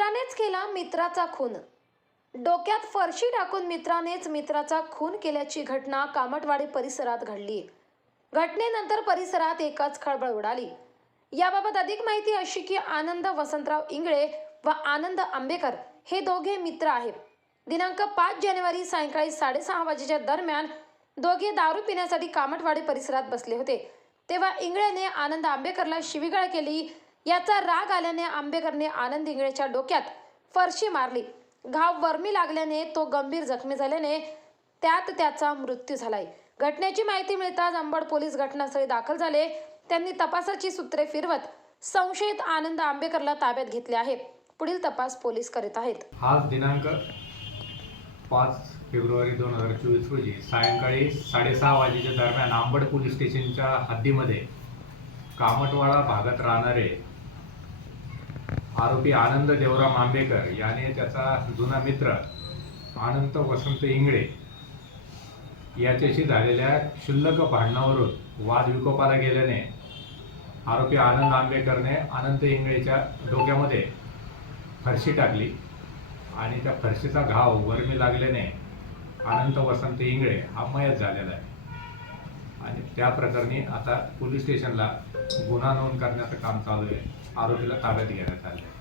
मित्रानेच केला मित्राचा खून. डोक्यात फरशी टाकून मित्रानेच मित्राचा खून केल्याची घटना कामटवाडी परिसरात घडली. घटनेनंतर परिसरात एकच खळबळ उडाली. याबाबत अधिक माहिती अशी की आनंद वसंतराव इंगळे व आनंद आंबेकर हे दोघे मित्र आहेत. दिनांक पाच जानेवारी सायंकाळी साडेसहा वाजेच्या दरम्यान दोघे दारू पिण्यासाठी कामटवाडी परिसरात बसले होते. तेव्हा इंगळेने आनंद आंबेकरला शिवीगाळ केली. याचा राग आल्याने आंबेकरने आनंद इंगळेच्या डोक्यात फरशी मारली. घाव वर्मी लागल्याने तो गंभीर जखमी झाल्याने त्यात त्याचा मृत्यू झालाय. घटनेची माहिती मिळताच अंबड पोलीस घटनास्थळी दाखल झाले. त्यांनी तपासाची सूत्रे फिरवत संशयित आनंद आंबेकरला ताब्यात घेतले आहे. पुढील तपास पोलीस करीत आहेत. आज दिनांक पाच फेब्रुवारी दोन हजार चोवीस रोजी सायंकाळी साडेसहा वाजेच्या दरम्यान आंबड पोलीस स्टेशनच्या हद्दीमध्ये कामटवाडा भागात राहणारे आरोपी आनंद देवराम आंबेकर याने त्याचा जुना मित्र आनंद वसंत इंगळे याच्याशी झालेल्या क्षुल्लक भांडणावरून वाद विकोपाला गेल्याने आरोपी आनंद आंबेकरने अनंत इंगळेच्या डोक्यामध्ये फरशी टाकली आणि त्या फरशीचा घाव वर्मी लागल्याने अनंत वसंत इंगळे हा मयत झालेला आहे. आणि त्या प्रकरणी आता पोलीस स्टेशनला गुन्हा नोंद करण्याचं काम चालू आहे. आरोपीला ताब्यात घेण्यात आलं आहे